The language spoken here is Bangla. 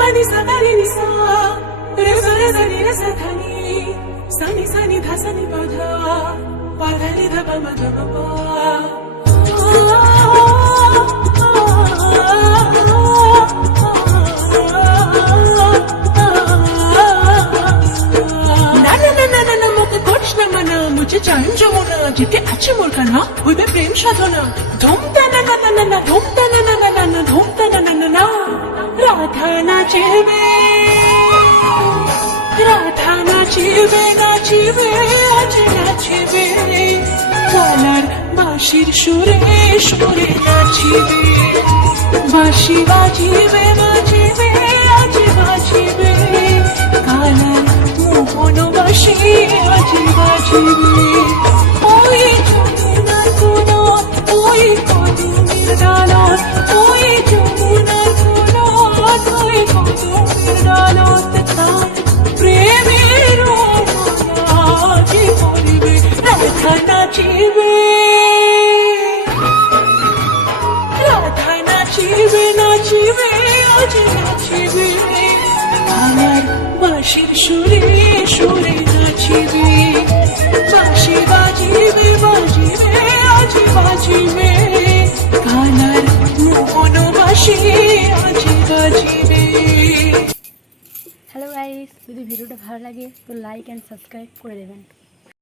pani sa ga re ni sa re sa ni re sa tha ni dha sa ni pa dha ni dha pa ma dha pa pa मुझे चाहे जमुना जिते अच्छे मोर का ना हुई बे प्रेम साधना धूमता ना ना ना ना धूमता ना ना ना ना धूमता ना ना ना राधा नाचिबे नाचिबे आज नाचिबे गलार बांशिर सुरे सुरे नाचिबे बांशी बाजिबे बाजिबे आज बाजिबे गलार मोहन बांशी आज বাজিবে ওই যমুনার কোন ওই কদমের ডালত ওই যমুনার কোন ওই কদমের ডালত তার প্রেমের নাচি পড়বে রাধা নাচিবে নাচিবে আজ নাচিবে আমার বাঁশির সুরে সুরে নাচিবে বাঁশি বাজিবে বাজিবে আজ বাজিবে গানার মোহন বাঁশি আজ বাজিবে। হ্যালো গাইস, যদি ভিডিওটা ভালো লাগে তো লাইক অ্যান্ড সাবস্ক্রাইব করে দেবেন।